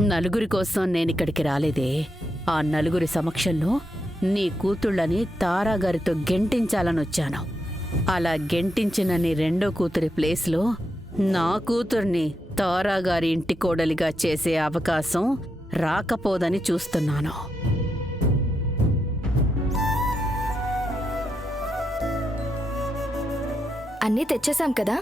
నలుగురి కోసం నేనిక్కడికి రాలేదే. ఆ నలుగురి సమక్షంలో నీ కూతుళ్ళని తారాగారితో గెంటించాలనొచ్చాను. అలా గెంటించిన నీ రెండో కూతురి ప్లేస్లో నా కూతుర్ని తారాగారి ఇంటి కోడలిగా చేసే అవకాశం రాకపోదని చూస్తున్నాను. అన్నీ తెచ్చేశాం కదా.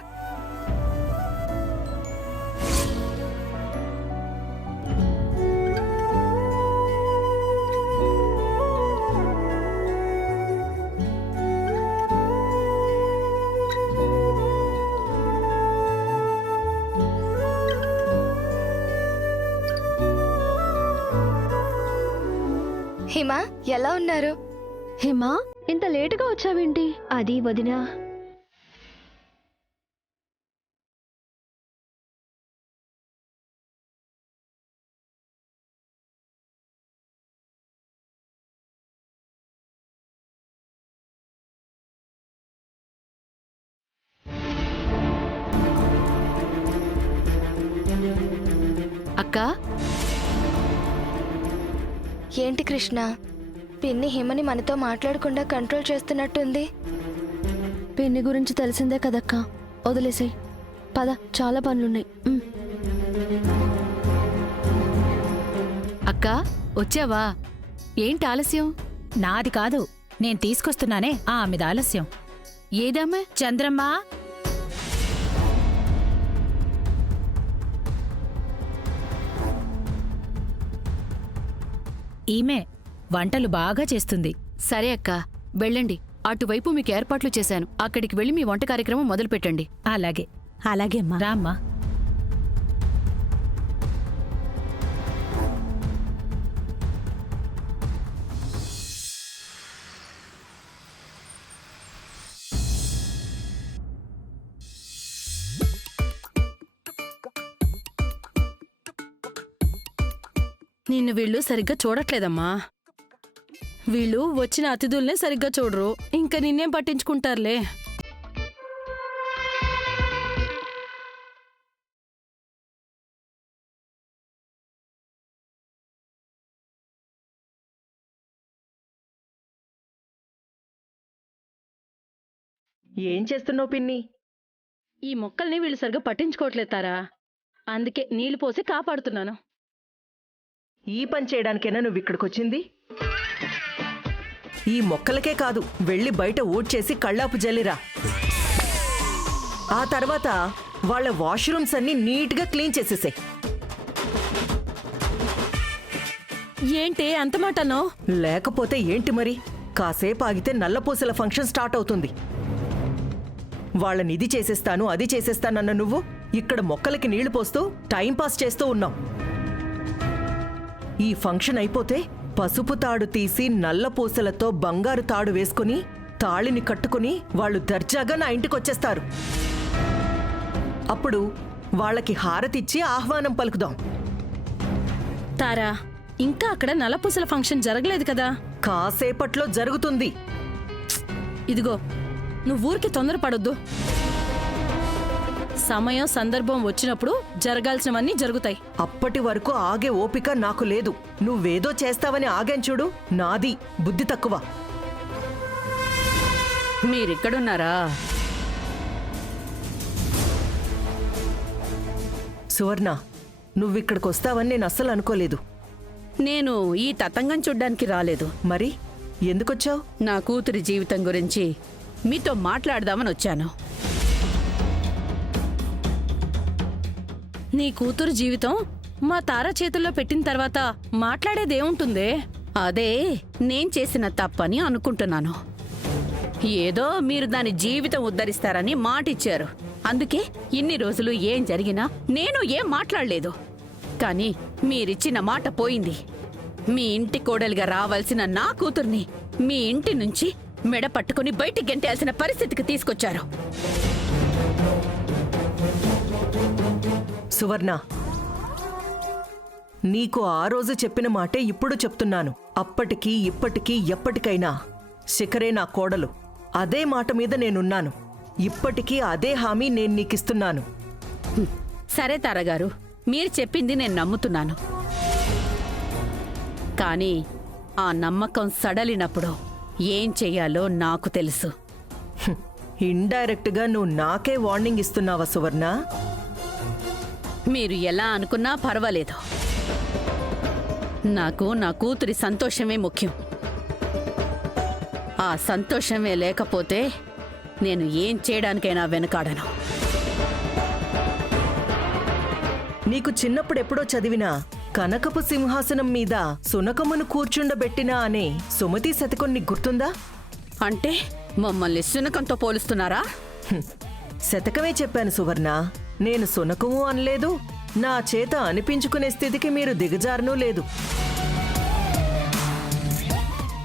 హిమా ఎలా ఉన్నారు? హిమా, ఇంత లేటుగా వచ్చావేంటి? అది వదినా. అక్కా, ఏంటి కృష్ణ, పిన్ని హిమని మనతో మాట్లాడకుండా కంట్రోల్ చేస్తున్నట్టుంది. పిన్ని గురించి తెలిసిందే కదక్కా, వదిలేసాయి. పద, చాలా పనులున్నాయి. అక్కా వచ్చావా? ఏంటి ఆలస్యం? నాది కాదు, నేను తీసుకొస్తున్నానే ఆమెది ఆలస్యం. ఏదమ్మా? చంద్రమ్మ, ఈమె వంటలు బాగా చేస్తుంది. సరే అక్కా, వెళ్ళండి. అటువైపు మీకు ఏర్పాట్లు చేశాను. అక్కడికి వెళ్ళి మీ వంట కార్యక్రమం మొదలుపెట్టండి. అలాగే అలాగే అమ్మా. రామ్మా. నిన్ను వీళ్ళు సరిగ్గా చూడట్లేదమ్మా. వీళ్ళు వచ్చిన అతిథుల్నే సరిగ్గా చూడరు, ఇంకా నిన్నేం పట్టించుకుంటారులే. ఏం చేస్తున్నావు పిన్ని? ఈ మొక్కల్ని వీళ్ళు సరిగ్గా పట్టించుకోవట్లేదు తారా, అందుకే నీళ్లు పోసి కాపాడుతున్నాను. ఈ పని చేయడానికైనా నువ్వు ఇక్కడికొచ్చింది? ఈ మొక్కలకే కాదు, వెళ్ళి బయట ఊడ్చేసి కళ్ళాపు జల్లిరా. ఆ తర్వాత వాళ్ళ వాష్రూమ్స్ అన్ని నీట్గా క్లీన్ చేసేసాయి. ఏంటి అంత మాటనో? లేకపోతే ఏంటి మరి, కాసేపు ఆగితే నల్లపూసల ఫంక్షన్ స్టార్ట్ అవుతుంది. వాళ్ళని ఇది చేసేస్తాను అది చేసేస్తానన్న నువ్వు ఇక్కడ మొక్కలకి నీళ్లు పోస్తూ టైంపాస్ చేస్తూ ఉన్నావు. ఈ ఫంక్షన్ అయిపోతే పసుపు తాడు తీసి నల్ల పూసలతో బంగారు తాడు వేసుకుని తాళిని కట్టుకుని వాళ్ళు దర్జాగా నా ఇంటికొచ్చేస్తారు. అప్పుడు వాళ్ళకి హారతిచ్చి ఆహ్వానం పలుకుదాం. తారా, ఇంకా అక్కడ నల్లపూసల ఫంక్షన్ జరగలేదు కదా. కాసేపట్లో జరుగుతుంది. ఇదిగో, నువ్వు ఊరికి తొందరపడొద్దు. సమయం సందర్భం వచ్చినప్పుడు జరగాల్సినవన్నీ జరుగుతాయి. అప్పటి వరకు ఆగే ఓపిక నాకు లేదు. నువ్వేదో చేస్తావని ఆగాను చూడు, నాది బుద్ధి తక్కువ. మీరిక్కడున్నారా? సువర్ణ, నువ్విక్కడికొస్తావని నేను అస్సలు అనుకోలేదు. నేను ఈ తతంగం చూడ్డానికి రాలేదు. మరి ఎందుకొచ్చావు? నా కూతురి జీవితం గురించి మీతో మాట్లాడదామని వచ్చాను. నీ కూతురు జీవితం మా తార చేతుల్లో పెట్టిన తర్వాత మాట్లాడేదేముంటుందే? అదే నేను చేసిన తప్పని అనుకుంటున్నాను. ఏదో మీరు దాని జీవితం ఉద్ధరిస్తారని మాటిచ్చారు. అందుకే ఇన్ని రోజులు ఏం జరిగినా నేను ఏం మాట్లాడలేదు. కానీ మీరిచ్చిన మాట పోయింది. మీ ఇంటి కోడలిగా రావాల్సిన నా కూతుర్ని మీ ఇంటి నుంచి మెడ పట్టుకుని బయటికి గెంటేయాల్సిన పరిస్థితికి తీసుకొచ్చారు. సువర్ణ, నీకు ఆ రోజు చెప్పిన మాటే ఇప్పుడు చెప్తున్నాను. అప్పటికీ ఇప్పటికీ ఎప్పటికైనా శిఖరే నా కోడలు. అదే మాట మీద నేనున్నాను. ఇప్పటికీ అదే హామీ నేను నీకిస్తున్నాను. సరే తారగారు, మీరు చెప్పింది నేను నమ్ముతున్నాను. కానీ ఆ నమ్మకం సడలినప్పుడు ఏం చెయ్యాలో నాకు తెలుసు. ఇండైరెక్ట్గా నువ్వు నాకే వార్నింగ్ ఇస్తున్నావా సువర్ణ? మీరు ఎలా అనుకున్నా పర్వాలేదు. నాకు నా కూతురి సంతోషమే ముఖ్యం. ఆ సంతోషమే లేకపోతే నేను ఏం చేయడానికైనా వెనకాడను. నీకు చిన్నప్పుడెప్పుడో చదివిన కనకపు సింహాసనం మీద సునకమును కూర్చుండబెట్టినా అనే సుమతి శతకం నీకు గుర్తుందా? అంటే మమ్మల్ని శునకంతో పోలుస్తున్నారా? శతకమే చెప్పాను సువర్ణ. నేను సునకము అనలేదు, నా చేత అనిపించుకునే స్థితికి మీరు దిగజారనూ లేదు.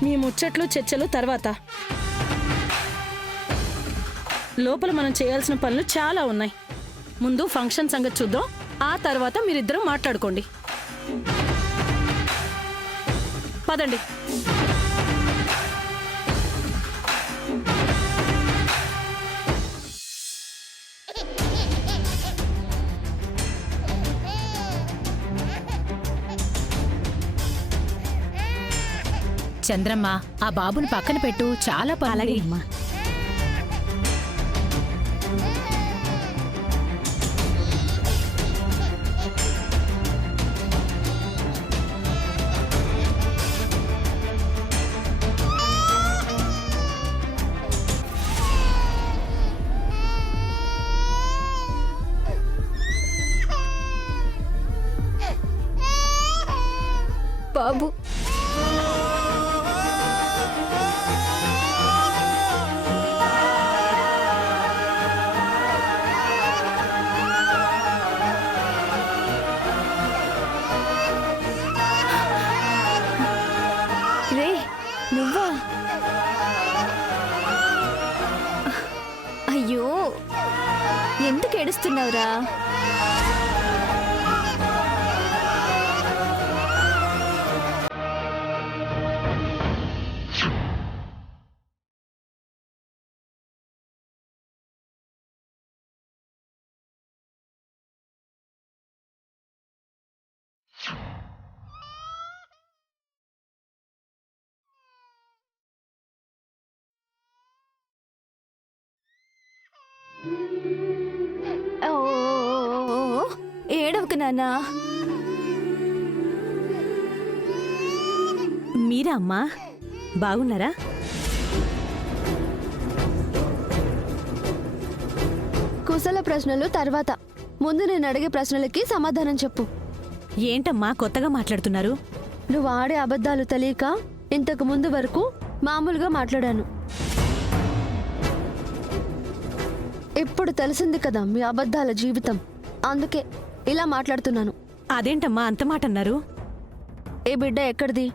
మీ ముచ్చట్లు చర్చలు తర్వాత. లోపల మనం చేయాల్సిన పనులు చాలా ఉన్నాయి. ముందు ఫంక్షన్ సంగతి చూద్దాం, ఆ తర్వాత మీరిద్దరూ మాట్లాడుకోండి. పదండి. చంద్రమ్మ, ఆ బాబుని పక్కన పెట్టు, చాలా పనులు. బాబు రే, నువ్వా? అయ్యో, ఎందుకు ఏడుస్తున్నావురా? ఓ, ఏడవకు నాన్నా. మీరా అమ్మా? బాగున్నారా? కుశల ప్రశ్నలు తర్వాత. ముందు నేను అడిగే ప్రశ్నలకి సమాధానం చెప్పు. ఏంటమ్మా కొత్తగా మాట్లాడుతున్నారు? నువ్వు ఆడే అబద్ధాలు తెలియక ఇంతకు ముందు వరకు మామూలుగా మాట్లాడాను. ఇప్పుడు తెలిసింది కదా మీ అబద్ధాల జీవితం, అందుకే ఇలా మాట్లాడుతున్నాను. అదేంటమ్మా అంత మాట అన్నారు? ఏ బిడ్డ ఎక్కడిది?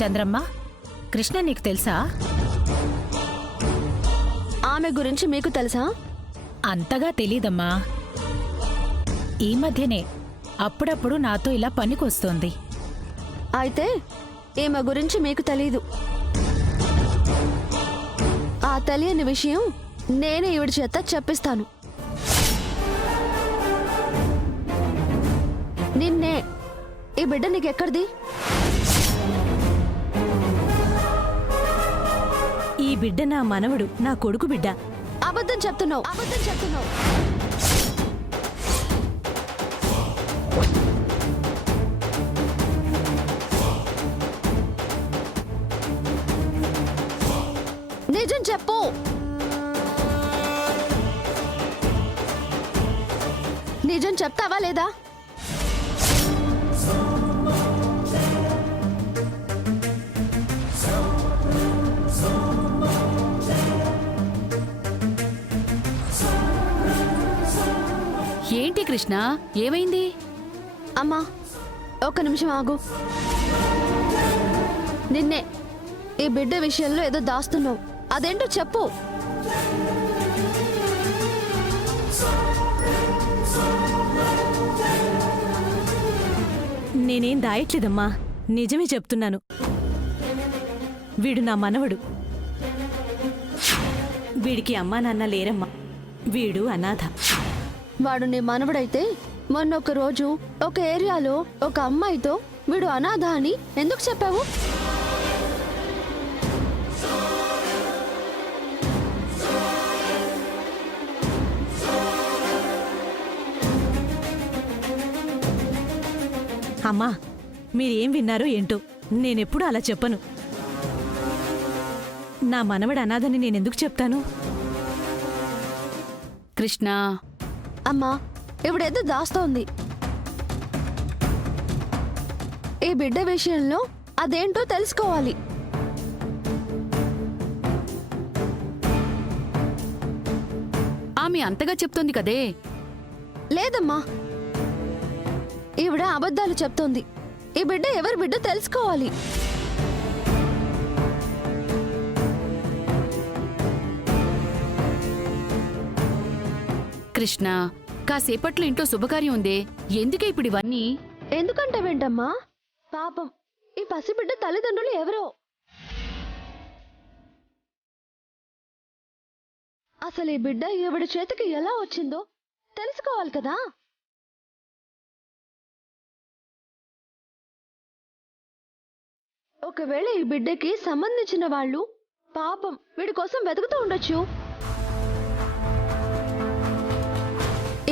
చంద్రమ్మ, కృష్ణ నీకు తెలుసా? ఆమె గురించి మీకు తెలుసా? అంతగా తెలీదమ్మా. ఈ మధ్యనే అప్పుడప్పుడు నాతో ఇలా పనికొస్తోంది. అయితే ఈమె గురించి మీకు తెలీదు. ఆ తెలియని విషయం నేనే ఈవిడ చేత చెప్పిస్తాను. నిన్నే. ఈ బిడ్డ నీకెక్కడిది? ఈ బిడ్డ నా మనవడు, నా కొడుకు బిడ్డ. అబద్ధం చెప్తున్నావు, అబద్ధం చెప్తున్నావు. నిజం చెప్పు. నిజం చెప్తావా లేదా? ఏంటి కృష్ణ, ఏమైంది? అమ్మా, ఒక్క నిమిషం ఆగు. నిన్నే. ఈ బిడ్డ విషయంలో ఏదో దాస్తున్నావు, అదేంటో చెప్పు. నేనేం దాయట్లేదమ్మా, నిజమే చెప్తున్నాను. వీడు నా మనవడు. వీడికి అమ్మా నాన్న లేరమ్మా. వీడు అనాథ. వాడు నీ మనవడైతే మొన్న ఒక రోజు ఒక ఏరియాలో ఒక అమ్మాయితో వీడు అనాథ అని ఎందుకు చెప్పావు? అమ్మా మీరేం విన్నారో ఏంటో, నేనెప్పుడు అలా చెప్పను. నా మనవడు అనాథని నేనెందుకు చెప్తాను? కృష్ణ, అమ్మా ఇవిడేదో దాస్తోంది. ఈ బిడ్డ విషయంలో అదేంటో తెలుసుకోవాలి. ఆమె అంతగా చెప్తోంది కదే. లేదమ్మా, ఈవిడ అబద్ధాలు చెప్తోంది. ఈ బిడ్డ ఎవరి బిడ్డ తెలుసుకోవాలి. కృష్ణ, కాసేపట్లో ఇంట్లో శుభకార్యం ఉందే, ఎందుకే ఇప్పుడు ఇవన్నీ? ఎందుకంటే వెంటమ్మా, పాపం ఈ పసిబిడ్డ తల్లిదండ్రులు ఎవరో. అసలు ఈ బిడ్డ ఈవిడ చేతికి ఎలా వచ్చిందో తెలుసుకోవాలి కదా. ఒకవేళ ఈ బిడ్డకి సంబంధించిన వాళ్ళు పాపం వీడి కోసం వెతుకుతూ ఉండొచ్చు.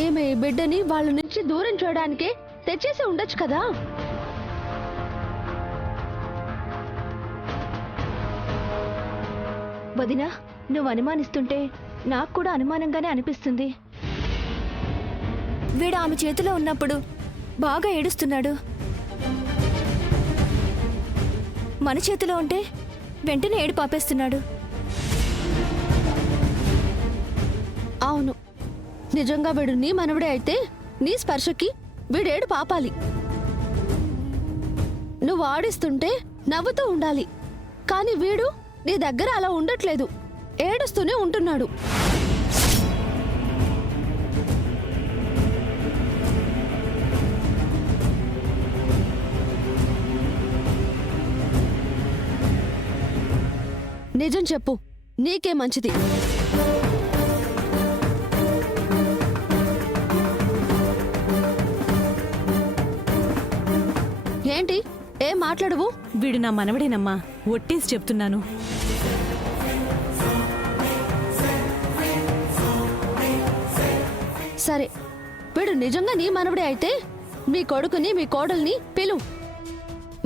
ఈమె ఈ బిడ్డని వాళ్ళ నుంచి దూరం చేయడానికే తెచ్చేసి ఉండొచ్చు కదా. వదినా, నువ్వు అనుమానిస్తుంటే నాకు కూడా అనుమానంగానే అనిపిస్తుంది. వీడు ఆమె చేతిలో ఉన్నప్పుడు బాగా ఏడుస్తున్నాడు. మన చేతిలో ఉంటే వెంటనే ఏడు పాపేస్తున్నాడు. అవును, నిజంగా వీడు నీ మనవడే అయితే నీ స్పర్శకి వీడేడు పాపాలి. నువ్వు ఆడిస్తుంటే నవ్వుతూ ఉండాలి. కానీ వీడు నీ దగ్గర అలా ఉండట్లేదు, ఏడుస్తూనే ఉంటున్నాడు. నిజం చెప్పు, నీకే మంచిది. ఏంటి ఏం మాట్లాడవు? వీడు నా మనవడేనమ్మా, ఒట్టేసి చెప్తున్నాను. సరే, వీడు నిజంగా నీ మనవడే అయితే మీ కొడుకుని మీ కోడల్ని పిలు.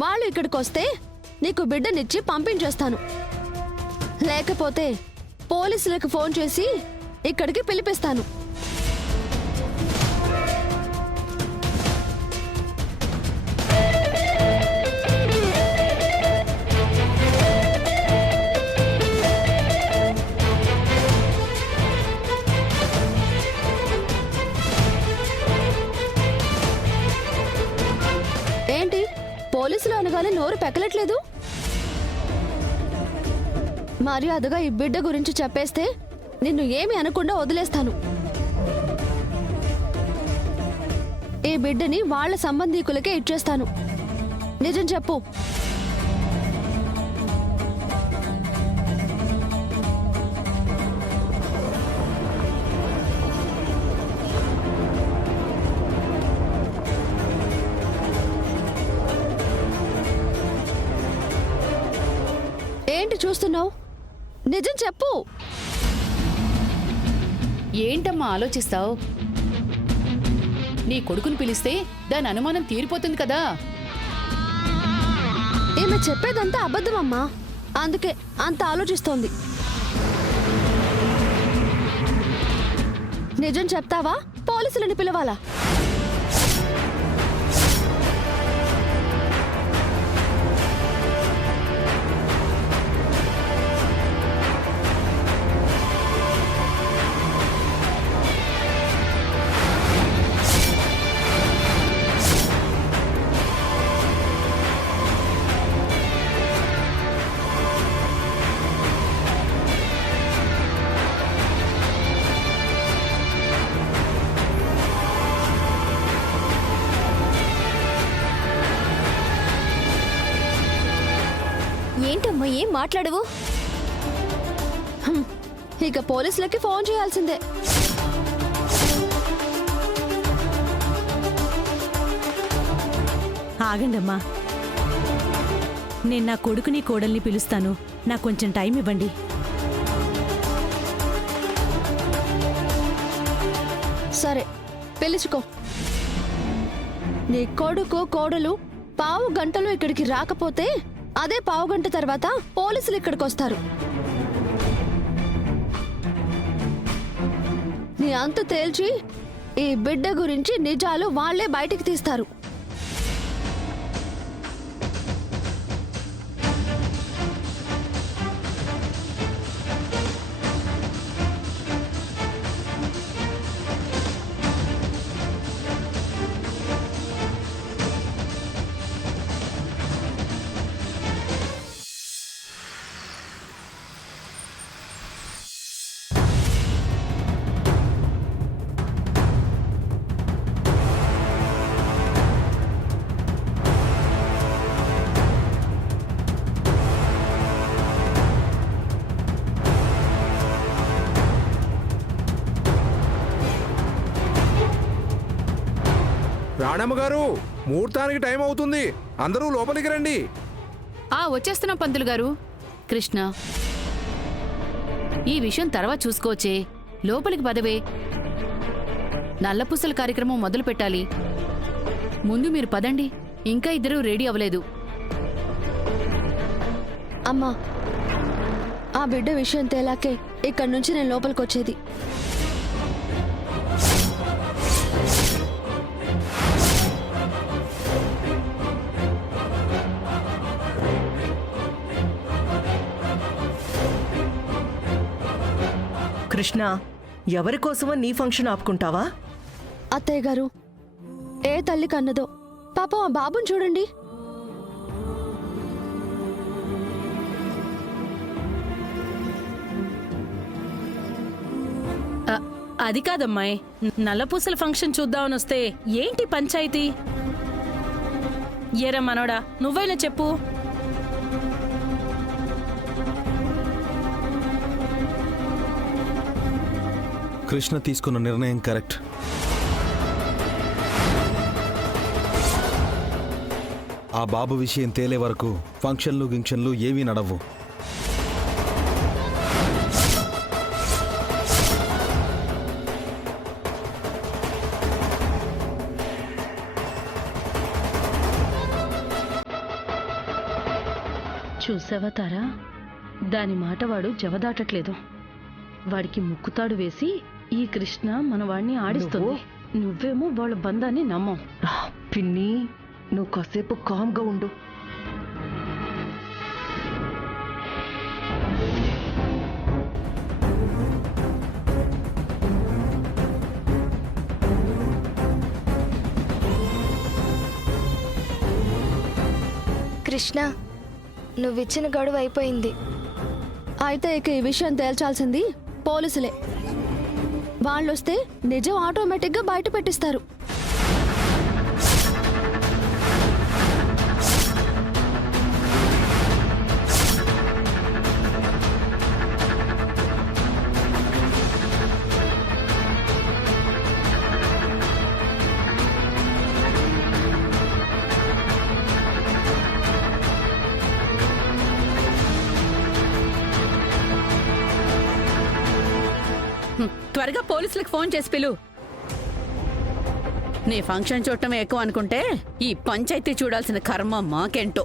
వాళ్ళు ఇక్కడికొస్తే నీకు బిడ్డనిచ్చి పంపించేస్తాను. లేకపోతే పోలీసులకు ఫోన్ చేసి ఇక్కడికి పిలిపిస్తాను. ఏంటి పోలీసులు అనగానే నోరు పెకలట్లేదు? మర్యాదగా ఈ బిడ్డ గురించి చెప్పేస్తే నిన్ను ఏమి అనకుండా వదిలేస్తాను. ఈ బిడ్డని వాళ్ళ సంబంధీకులకే ఇచ్చేస్తాను. నిజం చెప్పు. ఏంటి చూస్తున్నావు? నిజం చెప్పు. ఏంటమ్మా ఆలోచిస్తావు? నీ కొడుకుని పిలిస్తే దాని అనుమానం తీరిపోతుంది కదా. ఈమె చెప్పేదంతా అబద్ధమమ్మా, అందుకే అంత ఆలోచిస్తోంది. నిజం చెప్తావా పోలీసులని పిలవాలా? ఏంటమ్మా, ఏం మాట్లాడవు? ఇక పోలీసులకి ఫోన్ చేయాల్సిందే. ఆగండమ్మా. నేను నా కొడుకుని కోడల్ని పిలుస్తాను. నాకు కొంచెం టైం ఇవ్వండి. సరే, పిలుచుకో. నీ కొడుకు కోడలు పావు గంటలో ఇక్కడికి రాకపోతే అదే పావు గంట తర్వాత పోలీసులు ఇక్కడికి వస్తారు. నీ అంతు తేల్చి ఈ బిడ్డ గురించి నిజాలు వాళ్లే బయటికి తీస్తారు. రాణమ్మ గారు, ముహూర్తానికి టైం అవుతుంది. అందరూ లోపలికి రండి. వచ్చేస్తున్నాం పంతులు గారు. కృష్ణ, ఈ విషయం తర్వాత చూసుకోవచ్చే, లోపలికి పదవే. నల్లపూసల కార్యక్రమం మొదలు పెట్టాలి. ముందు మీరు పదండి, ఇంకా ఇద్దరూ రెడీ అవ్వలేదు. అమ్మా, ఆ బిడ్డ విషయం తేలాకే ఇక్కడి నుంచి నేను లోపలికొచ్చేది. కృష్ణ, ఎవరి కోసమో నీ ఫంక్షన్ ఆపుకుంటావా? అత్తయ్య గారు, ఏ తల్లి కన్నదో పాపం ఆ బాబుని చూడండి. అది కాదమ్మాయి, నల్లపూసల ఫంక్షన్ చూద్దామని వస్తే ఏంటి పంచాయతీ? ఏరా మనోడా, నువ్వైనా చెప్పు. కృష్ణ తీసుకున్న నిర్ణయం కరెక్ట్. ఆ బాబు విషయం తేలే వరకు ఫంక్షన్లు గింక్షన్లు ఏమీ నడవు. చూసావా తారా, దాని మాట వాడు జవదాటట్లేదు. వాడికి ముక్కుతాడు వేసి ఈ కృష్ణ మన వాడిని ఆడిస్తుంది. నువ్వేమో వాళ్ళ బంధాన్ని నమ్మం. పిన్ని, నువ్వు కాసేపు కామ్గా ఉండు. కృష్ణ, నువ్విచ్చిన గడువు అయిపోయింది. అయితే ఇక ఈ విషయం తేల్చాల్సింది పోలీసులే. వాళ్ళొస్తే నిజం ఆటోమేటిక్గా బయట పెట్టిస్తారు. త్వరగా పోలీసులకు ఫోన్ చేసి పిలు. నీ ఫంక్షన్ చూడటం ఎక్కువ అనుకుంటే ఈ పంచాయతీ చూడాల్సిన కర్మ మాకేంటో.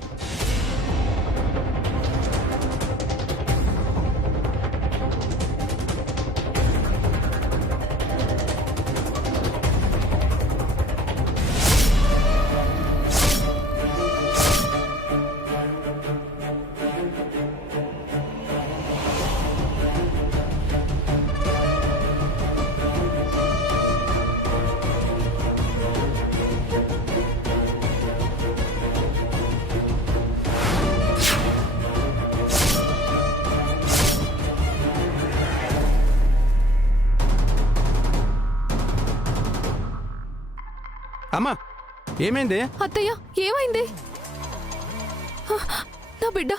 అమ్మా, ఏమైంది? అత్తయ్య, ఏమైంది? నా బిడ్డ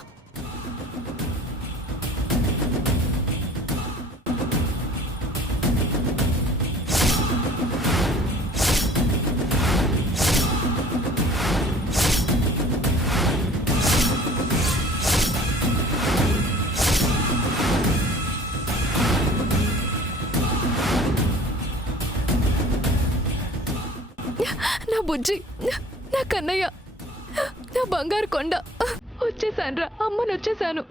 నా బుజ్జి, నా కన్నయ్య, నా బంగారు కొండ. వచ్చేసాను రా, అమ్మని వచ్చేసాను.